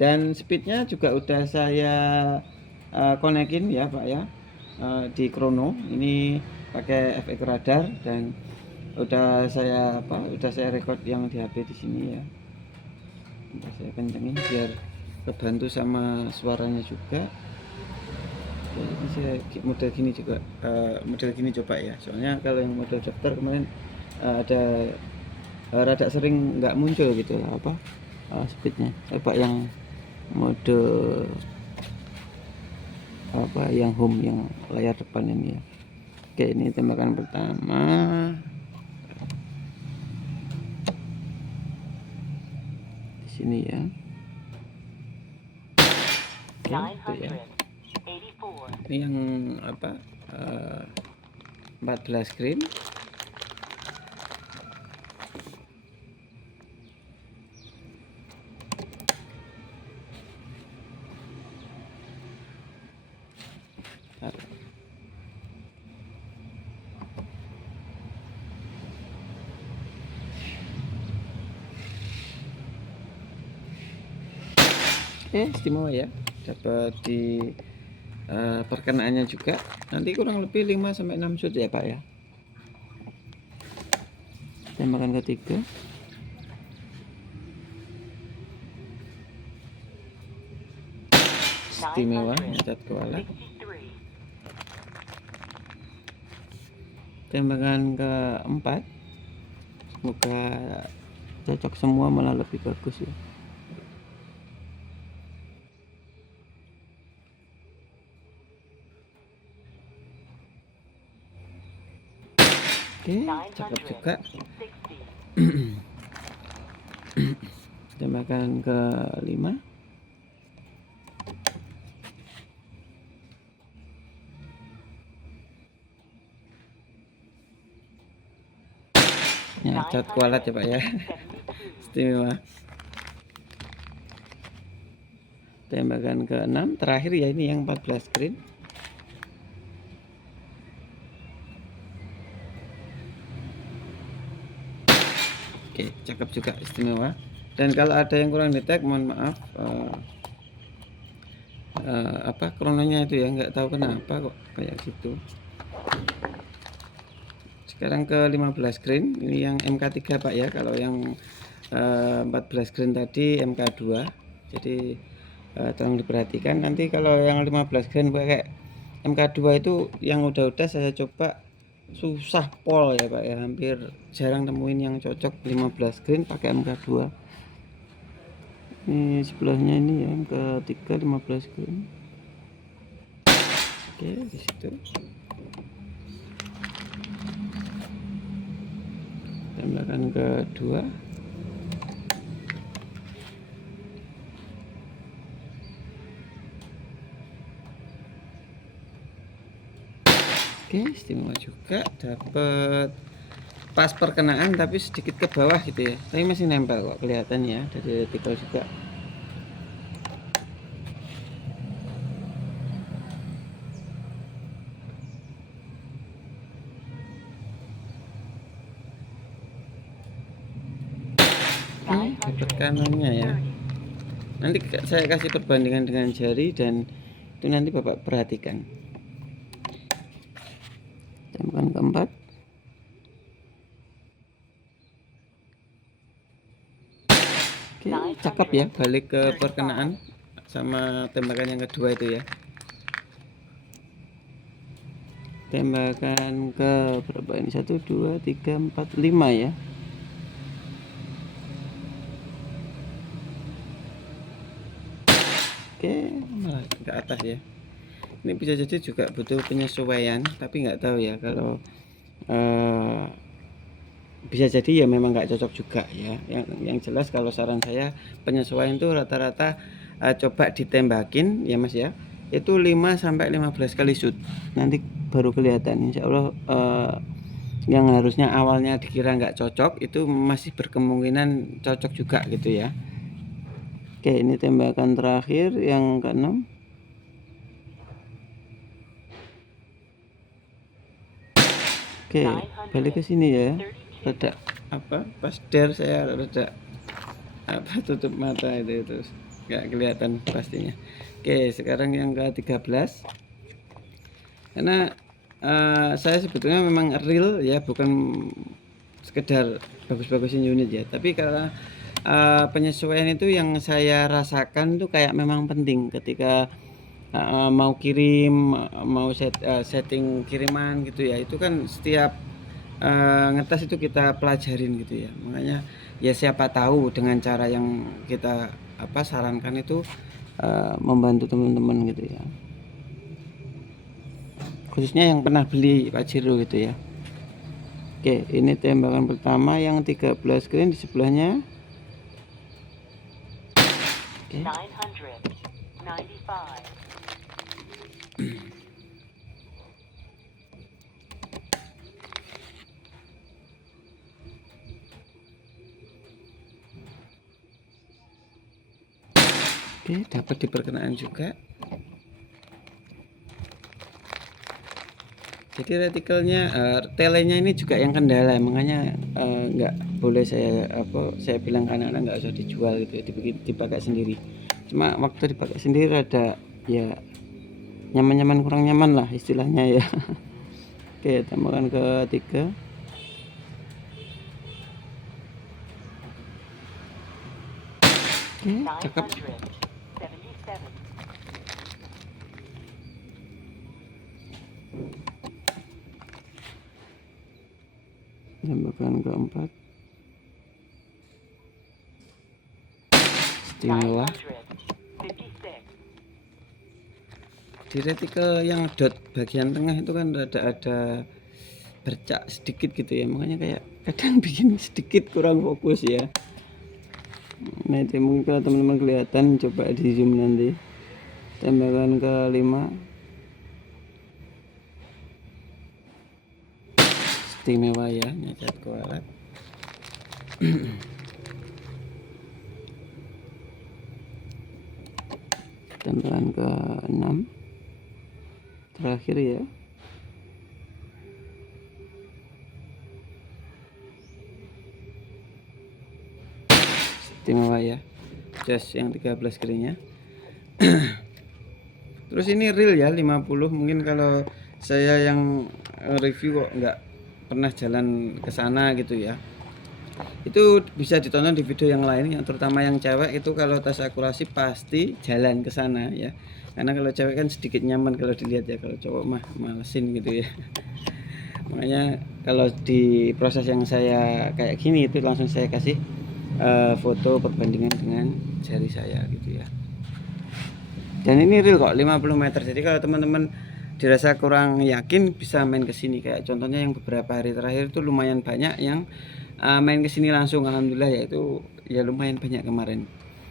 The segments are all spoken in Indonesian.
Dan speednya juga udah saya konekin ya Pak ya, di Chrono ini pakai FX radar, dan udah saya record yang di HP di sini ya. Udah saya kencengin biar kebantu sama suaranya juga. Oke, ini saya model gini juga, model gini coba ya, soalnya kalau yang model daftar kemarin ada rada sering nggak muncul gitu speednya. Coba yang mode yang home, yang layar depan ini ya. Oke, ini tembakan pertama. Di sini ya. Oke, itu ya. Ini yang 14 green. Istimewa ya, dapat di perkenaannya juga. Nanti kurang lebih 5-6 shoot ya Pak ya. Tembakan ketiga. Istimewa, nyecat kuala. Tembakan keempat, semoga cocok semua, malah lebih bagus ya. Oke, cakep juga. Tembakan kelima. Ya, cat kualat ya Pak ya. Istimewa. Tembakan ke-6 terakhir ya, ini yang 14 green. Oke, cakep juga, istimewa. Dan kalau ada yang kurang detect, mohon maaf, krononya itu ya, nggak tahu kenapa kok kayak gitu. Sekarang ke 15 green, ini yang MK3 Pak ya. Kalau yang 14 green tadi MK2. Jadi tolong diperhatikan, nanti kalau yang 15 green pakai MK2 itu yang udah saya coba susah pol ya Pak ya, hampir jarang nemuin yang cocok 15 green pakai MK2. Ini sebelahnya ini ya, MK3 15 green. Oke, di situ. Tembakan kedua. Oke, istimewa juga, dapat pas perkenaan tapi sedikit ke bawah gitu ya, tapi masih nempel kok, kelihatan ya dari retikel juga. Ini dapat kanannya ya. Nanti saya kasih perbandingan dengan jari, dan itu nanti Bapak perhatikan. Tembakan keempat. Oke, cakep ya, balik ke perkenaan sama tembakan yang kedua itu ya. Tembakan ke berapa ini? 1, 2, 3, 4, 5 ya. Oke, malah ke atas ya. Ini bisa jadi juga butuh penyesuaian, tapi nggak tahu ya, kalau bisa jadi ya memang nggak cocok juga ya. Yang jelas kalau saran saya, penyesuaian itu rata-rata coba ditembakin ya Mas ya, itu 5-15 kali shoot, nanti baru kelihatan. Insya Allah yang harusnya awalnya dikira nggak cocok itu masih berkemungkinan cocok juga gitu ya. Oke, ini tembakan terakhir yang ke-6. Oke, balik ke sini ya. Rada pas der saya rada tutup mata itu terus. nggak kelihatan pastinya. Oke, sekarang yang ke-13. Karena saya sebetulnya memang real ya, bukan sekedar bagus-bagusin unit ya, tapi karena penyesuaian itu yang saya rasakan tuh kayak memang penting ketika mau kirim, mau setting kiriman gitu ya. Itu kan setiap ngetes itu kita pelajarin gitu ya. Makanya ya siapa tahu dengan cara yang kita sarankan itu membantu teman-teman gitu ya. Khususnya yang pernah beli Pajero gitu ya. Oke, ini tembakan pertama yang 13 green di sebelahnya. Oke. 995. Oke, dapat di perkenaan juga. Jadi retikelnya, telenya ini juga yang kendala, makanya nggak boleh saya bilang ke anak-anak nggak usah dijual gitu ya, dipakai sendiri. Cuma waktu dipakai sendiri ada ya nyaman-nyaman kurang nyaman lah istilahnya ya. Oke, tambahkan ke-3. Oke, cakep. Tambahkan ke-4. Istimewa. Di retikel yang dot bagian tengah itu kan ada bercak sedikit gitu ya, makanya kayak kadang bikin sedikit kurang fokus ya. Nah itu mungkin kalau teman-teman kelihatan, coba di zoom nanti. Tambahkan ke-5. Istimewa ya, nyacat kualat. Tambahkan ke-6 terakhir ya. Istimewa ya, jas yang 13 greennya. Terus ini real ya 50. Mungkin kalau saya yang review kok nggak pernah jalan ke sana gitu ya, itu bisa ditonton di video yang lain, yang terutama yang cewek itu kalau tes akurasi pasti jalan ke sana ya, karena kalau cewek kan sedikit nyaman kalau dilihat ya, kalau cowok mah malesin gitu ya. Makanya kalau di proses yang saya kayak gini itu langsung saya kasih foto perbandingan dengan jari saya gitu ya. Dan ini real kok 50 meter. Jadi kalau teman-teman dirasa kurang yakin bisa main ke sini, kayak contohnya yang beberapa hari terakhir itu lumayan banyak yang main ke sini langsung, alhamdulillah ya, itu ya lumayan banyak kemarin.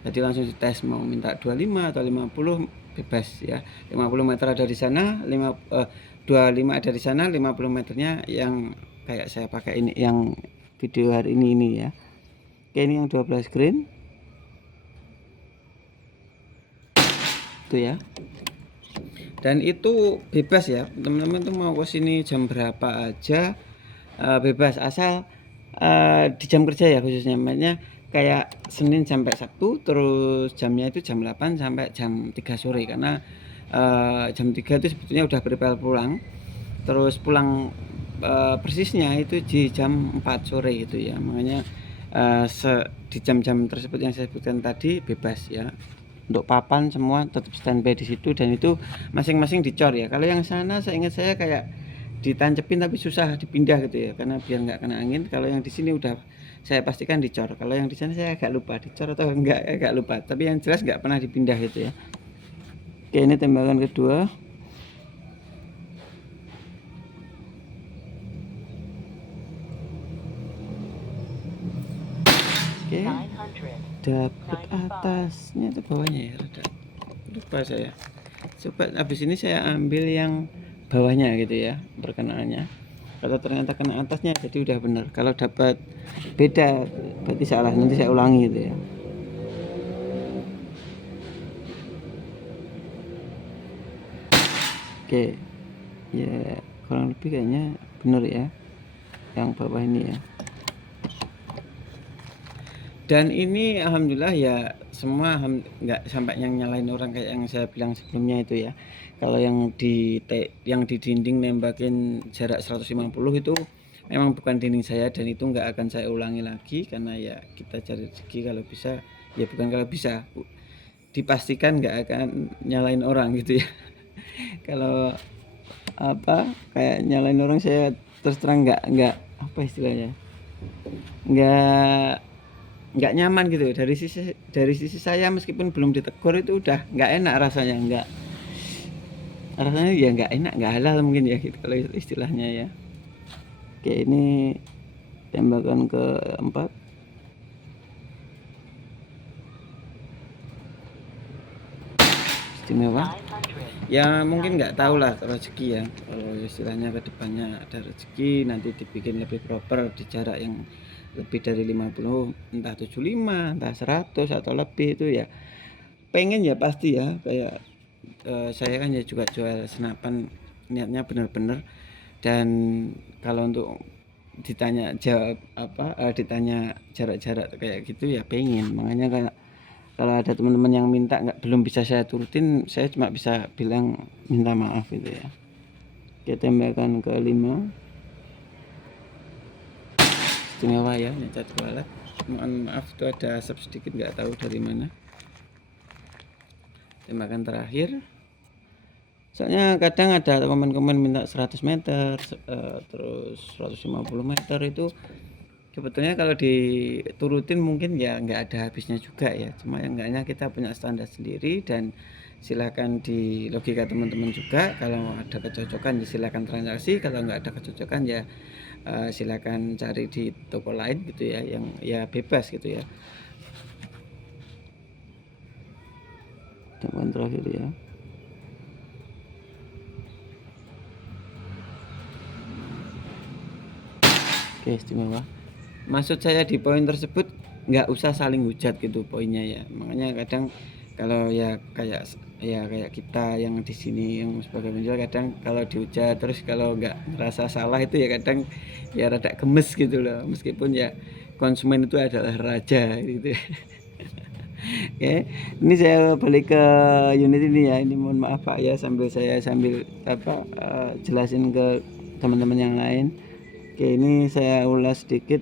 Jadi langsung dites mau minta 25 atau 50 bebas ya. 50 meter ada di sana, 25 ada di sana, 50 meternya yang kayak saya pakai ini yang video hari ini ya. Oke, ini yang 12 green. Itu ya. Dan itu bebas ya. Teman-teman tuh mau ke sini jam berapa aja bebas, asal di jam kerja ya khususnya. Makanya kayak Senin sampai Sabtu, terus jamnya itu jam 8 sampai jam 3 sore, karena jam 3 itu sebetulnya udah prepare pulang. Terus pulang persisnya itu di jam 4 sore gitu ya. Makanya di jam-jam tersebut yang saya sebutkan tadi bebas ya. Untuk papan semua tetap standby di situ, dan itu masing-masing dicor ya. Kalau yang sana saya ingat saya kayak ditancepin tapi susah dipindah gitu ya, karena biar nggak kena angin. Kalau yang di sini udah saya pastikan dicor. Kalau yang di sana saya agak lupa dicor atau enggak, agak lupa. Tapi yang jelas nggak pernah dipindah gitu ya. Oke, ini tembakan kedua. Oke, dapat atasnya atau bawahnya ya, rada lupa saya. Coba habis ini saya ambil yang bawahnya gitu ya perkenaannya. Kalau ternyata kena atasnya jadi udah benar. Kalau dapat beda berarti salah, nanti saya ulangi gitu ya. Oke ya, kurang lebih kayaknya benar ya yang bawah ini ya. Dan ini alhamdulillah ya semua nggak sampai yang nyalain orang kayak yang saya bilang sebelumnya itu ya. Kalau yang di dinding nembakin jarak 150 itu memang bukan dinding saya, dan itu nggak akan saya ulangi lagi, karena ya kita cari rezeki kalau bisa, ya bukan kalau bisa, dipastikan nggak akan nyalain orang gitu ya. Kalau kayak nyalain orang, saya terus terang nggak apa istilahnya, nggak nggak nyaman gitu dari sisi saya. Meskipun belum ditegur itu udah nggak enak rasanya, rasanya ya nggak enak, nggak halal mungkin ya gitu kalau istilahnya ya. Oke, ini tembakan keempat. Istimewa ya, mungkin nggak tahu lah rezeki ya, kalau istilahnya kedepannya ada rezeki nanti dibikin lebih proper di jarak yang lebih dari 50, entah 75, entah 100 atau lebih, itu ya pengen ya pasti ya. Kayak saya kan ya juga jual senapan, niatnya bener-bener. Dan kalau untuk ditanya ditanya jarak-jarak kayak gitu ya pengen, makanya kayak kalau ada teman-teman yang minta belum bisa saya turutin, saya cuma bisa bilang minta maaf gitu ya. Kita tembakan ke 5. Istimewa ya, nyecat kualat. Mohon maaf itu ada asap sedikit, nggak tahu dari mana. Tembakan terakhir, soalnya kadang ada komen-komen minta 100 meter, terus 150 meter. Itu sebetulnya kalau diturutin mungkin ya nggak ada habisnya juga ya, cuma yang enggaknya kita punya standar sendiri. Dan silakan di logika teman-teman juga, kalau ada kecocokan ya silakan transaksi, kalau nggak ada kecocokan ya silakan cari di toko lain gitu ya, yang ya bebas gitu ya. Tembakan terakhir ya. Oke, istimewa. Maksud saya di poin tersebut nggak usah saling hujat gitu poinnya ya. Makanya kadang kalau ya kayak kita yang di sini yang sebagai penjual, kadang kalau dihujat terus kalau nggak merasa salah itu ya kadang ya rada gemes gitu loh. Meskipun ya konsumen itu adalah raja gitu. Oke, ini saya balik ke unit ini ya. Ini mohon maaf Pak ya, sambil jelasin ke teman-teman yang lain. Oke, ini saya ulas sedikit.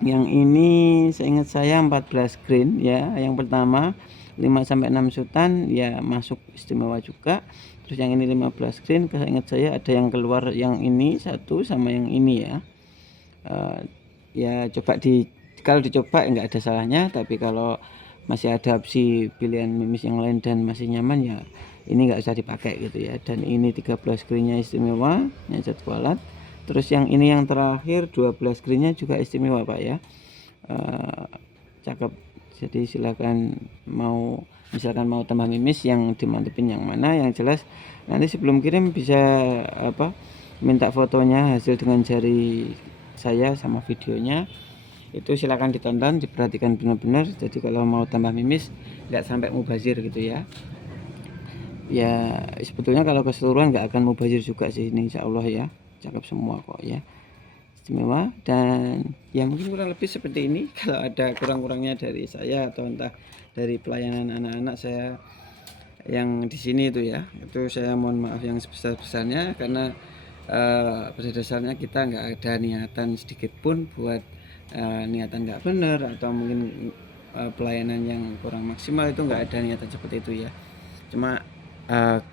Yang ini seingat saya 14 green ya. Yang pertama 5-6 sutan ya masuk istimewa juga. Terus yang ini 15 green, seingat saya ada yang keluar yang ini satu sama yang ini ya. Ya coba kalau dicoba nggak ada salahnya, tapi kalau masih ada opsi pilihan mimis yang lain dan masih nyaman ya ini nggak usah dipakai gitu ya. Dan ini 13 greennya istimewa, nyecat kualat. Terus yang ini yang terakhir 12 greennya juga istimewa Pak ya. Cakep. Jadi silakan misalkan mau tambah mimis, yang dimantepin yang mana. Yang jelas nanti sebelum kirim bisa minta fotonya hasil dengan jari saya sama videonya. Itu silakan ditonton, diperhatikan benar-benar. Jadi kalau mau tambah mimis nggak sampai mubazir gitu ya. Ya sebetulnya kalau keseluruhan nggak akan mubazir juga sih ini, insya Allah ya. Cakep semua kok ya, istimewa. Dan ya mungkin kurang lebih seperti ini. Kalau ada kurang-kurangnya dari saya atau entah dari pelayanan anak-anak saya yang di sini itu ya, itu saya mohon maaf yang sebesar-besarnya, karena pada dasarnya kita nggak ada niatan sedikit pun buat niatan nggak benar atau mungkin pelayanan yang kurang maksimal. Itu nggak ada niatan seperti itu ya. Cuma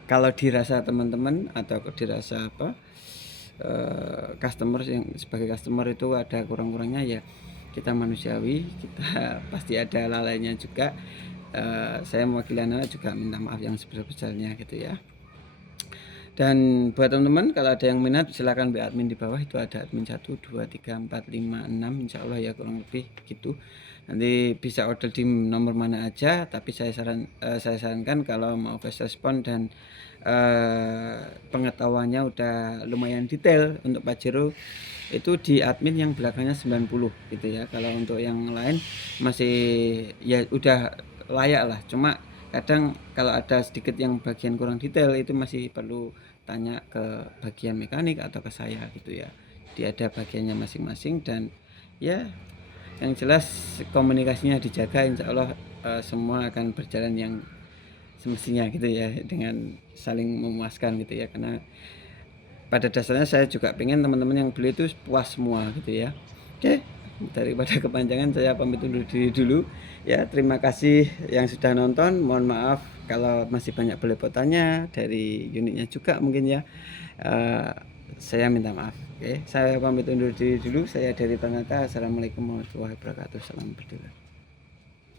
kalau dirasa teman-teman atau dirasa customer, yang sebagai customer itu ada kurang-kurangnya ya, kita manusiawi, kita pasti ada lalainya juga. Saya mewakili anak juga minta maaf yang sebesar-besarnya gitu ya. Dan buat teman-teman kalau ada yang minat silakan be admin di bawah, itu ada admin 1, 2, 3, 4, 5, 6 insya Allah ya, kurang lebih gitu. Nanti bisa order di nomor mana aja, tapi saya sarankan kalau mau fast respon dan pengetahuannya udah lumayan detail untuk Pajero, itu di admin yang belakangnya 90 gitu ya. Kalau untuk yang lain masih ya udah layak lah, cuma kadang kalau ada sedikit yang bagian kurang detail itu masih perlu tanya ke bagian mekanik atau ke saya gitu ya. Dia ada bagiannya masing-masing. Dan ya yang jelas komunikasinya dijaga, insya Allah semua akan berjalan yang semestinya gitu ya, dengan saling memuaskan gitu ya, karena pada dasarnya saya juga pengen teman-teman yang beli itu puas semua gitu ya. Oke, daripada kepanjangan saya pamit undur diri dulu ya. Terima kasih yang sudah nonton, mohon maaf kalau masih banyak belepotannya dari unitnya juga mungkin ya. Saya minta maaf. Oke, saya pamit undur diri dulu. Saya dari Tanata. Assalamualaikum warahmatullahi wabarakatuh. Salam berdua.